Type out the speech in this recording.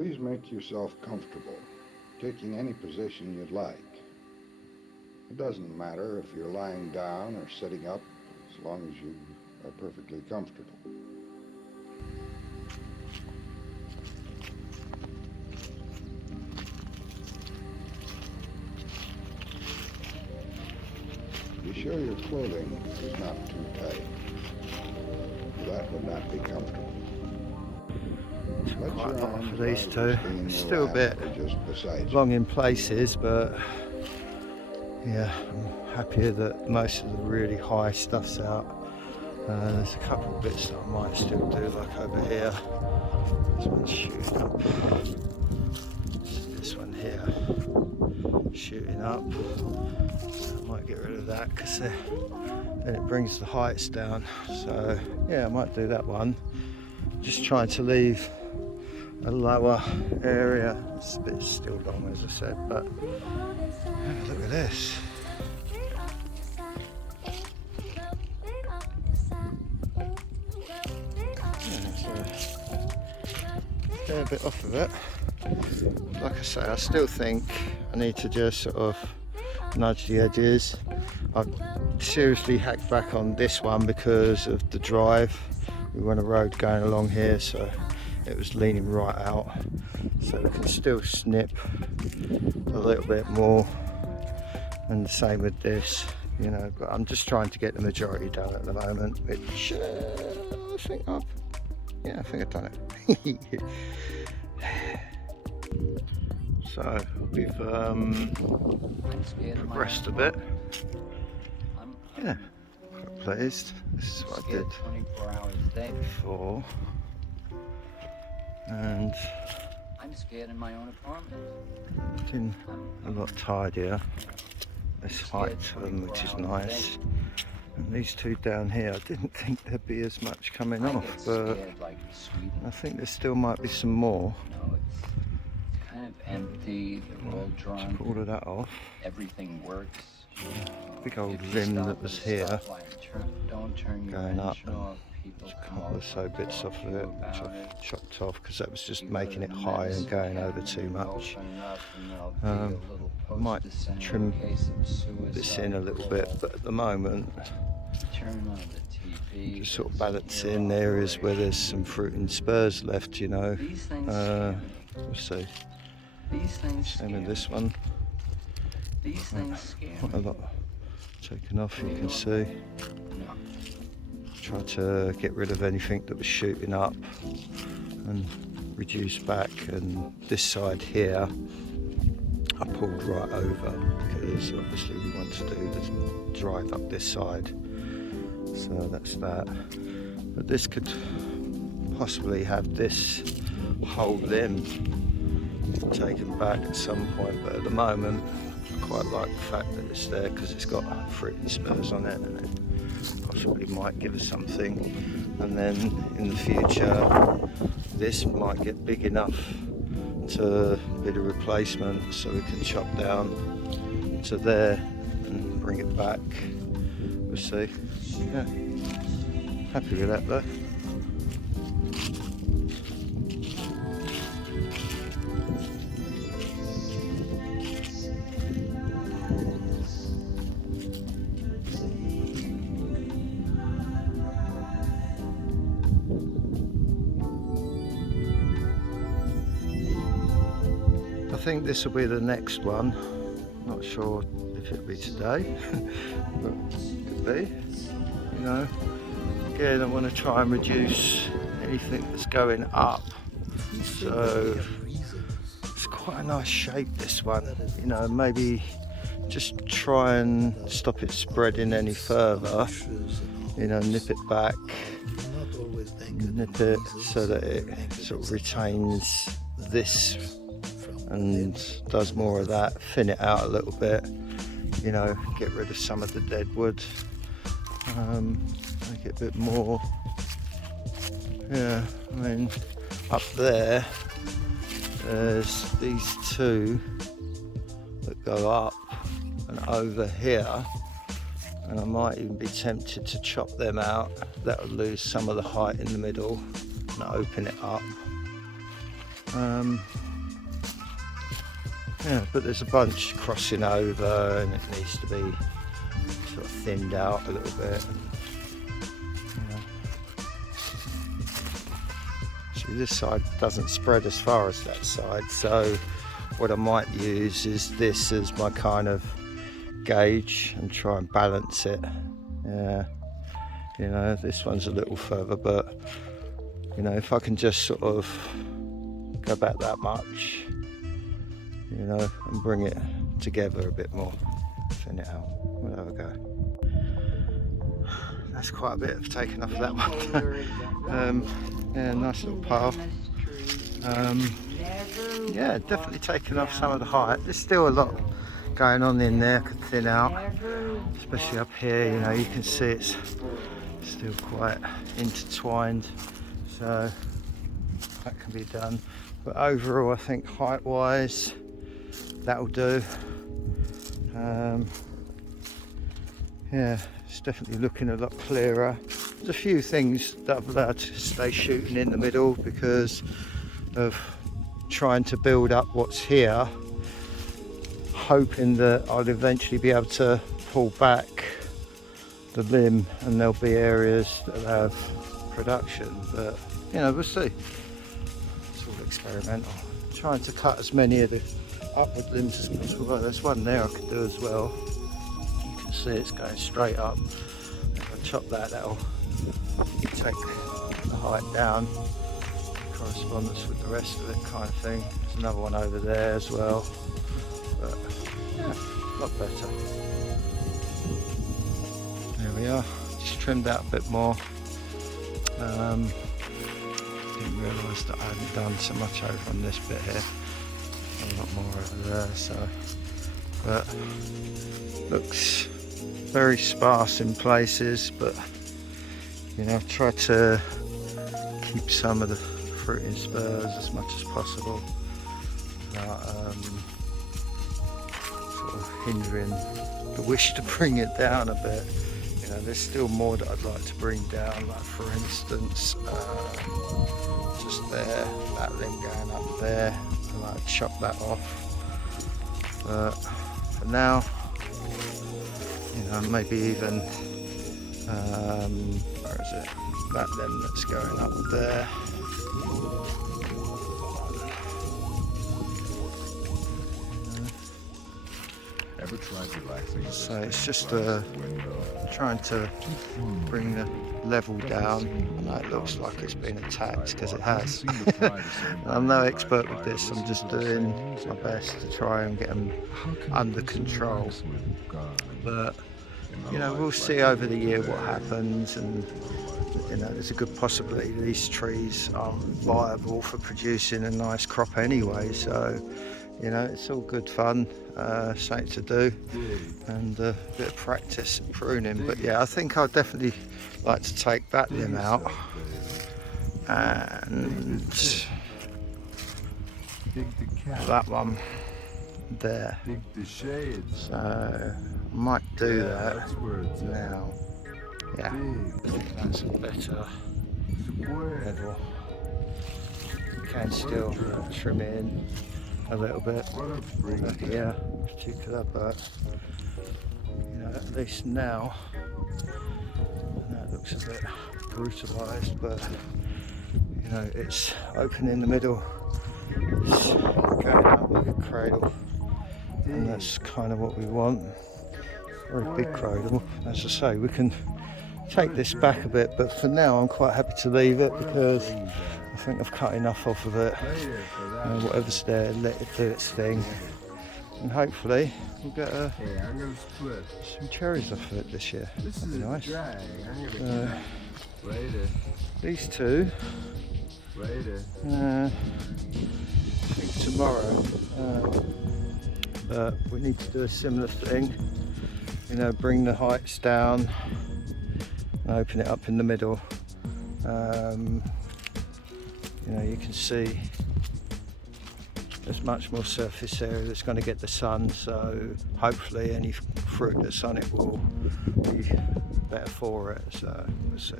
Please make yourself comfortable, taking any position you'd like. It doesn't matter if you're lying down or sitting up, as long as you are perfectly comfortable. Be sure your clothing is not too tight. That would not be comfortable. Let Quite your a lot arms for these lie two. loosely in your Still a lap bit or just beside you. long in places, but yeah, I'm happier that most of the really high stuff's out. There's a couple of bits that I might still do, like over here. This one's shooting up. This one here shooting up. So I might get rid of that because then it brings the heights down. So yeah, I might do that one. Just trying to leave a lower area. It's a bit still long, as I said, but yeah, look at this. A bit off of it. Like I say, I still think I need to just sort of nudge the edges. I've seriously hacked back on this one because of the drive. We were on a road going along here, so it was leaning right out, so we can still snip a little bit more, and the same with this, you know, but I'm just trying to get the majority done at the moment, which I think I've done it. So we've progressed a bit. Yeah, quite pleased. This is what I did 24 hours a day before, and I'm scared in my own apartment. looking a lot tidier. This height to them, which is nice. And these two down here, I didn't think there'd be as much coming off, but I think there still might be some more. No, it's kind of empty. They're all drawn. Took all of that off. Everything works. Big old limb that was here, Don't turn your going up. engine off. People There's a come couple of so bits off of it, which I've chopped off because that was just making it high and going over too much. Might trim this in a little bit, but at the moment just sort of balancing areas where there's some fruit and spurs left, you know. We'll see. Same with this one. Quite a lot taken off, you can see. Try to get rid of anything that was shooting up and reduce back, and this side here I pulled right over because obviously we want to do the drive up this side, so that's that. But this could possibly have this whole limb taken back at some point, but at the moment I quite like the fact that it's there because it's got fruit and spurs on it, and it possibly might give us something. And then in the future this might get big enough to be the replacement, so we can chop down to there and bring it back. We'll see. Yeah, happy with that though. I think this will be the next one. Not sure if it'll be today, but it could be. You know, again, I want to try and reduce anything that's going up. So it's quite a nice shape, this one. You know, maybe just try and stop it spreading any further. You know, nip it back, nip it so that it sort of retains this and does more of that, thin it out a little bit, you know, get rid of some of the dead wood, make it a bit more, yeah, I mean, up there, there's these two that go up and over here, and I might even be tempted to chop them out. That'll lose some of the height in the middle and open it up. Yeah, but there's a bunch crossing over and it needs to be sort of thinned out a little bit. You know. See, this side doesn't spread as far as that side, so what I might use is this as my kind of gauge and try and balance it. Yeah, you know, this one's a little further, but you know, if I can just sort of go back that much, you know, and bring it together a bit more, thin it out, we'll have a go. That's quite a bit of taken off of that one. Yeah, nice little pile. Yeah, definitely taken off some of the height. There's still a lot going on in there, could thin out, especially up here. You know, you can see it's still quite intertwined, so that can be done. But overall, I think height wise, that'll do. Yeah, it's definitely looking a lot clearer. There's a few things that I've allowed to stay shooting in the middle because of trying to build up what's here, hoping that I'll eventually be able to pull back the limb and there'll be areas that have production, but you know, we'll see. It's all experimental. Trying to cut as many of the upward limbs as possible. Well, there's one there I could do as well. You can see it's going straight up. If I chop that, that'll take the height down, correspondence with the rest of it, kind of thing. There's another one over there as well, but yeah, a lot better. There we are, just trimmed out a bit more. Didn't realise that I hadn't done so much over on this bit here, a lot more over there, so, but looks very sparse in places, but you know, I've tried to keep some of the fruiting spurs as much as possible without sort of hindering the wish to bring it down a bit. You know, there's still more that I'd like to bring down, like for instance, just there, that limb going up there, and I'd chop that off. But for now, you know, maybe even where is it? That limb that's going up there. Ever tried relaxing? So it's just trying to bring the level down. I know it looks like it's been attacked because it has. I'm no expert with this, I'm just doing my best to try and get them under control. But you know, we'll see over the year what happens, and you know, there's a good possibility these trees are viable for producing a nice crop anyway, so you know, it's all good fun, something to do, and a bit of practice and pruning. But yeah, I think I'd definitely like to take that limb out and that one there. So I might do that now. Yeah, I think that's a better level. You can still trim in a little bit here in particular, but you know, at least now it looks a bit brutalised, but you know, it's open in the middle, it's going up like a cradle, and that's kind of what we want. Very big cradle. As I say, we can take this back a bit, but for now I'm quite happy to leave it because I think I've cut enough off of it. Whatever's there, let it do its thing, and hopefully we'll get some cherries off of it this year. That'd be nice. These two, I think tomorrow, but we need to do a similar thing. You know, bring the heights down and open it up in the middle. You know, you can see there's much more surface area that's going to get the sun, so hopefully any fruit that's on it will be better for it, so we'll see.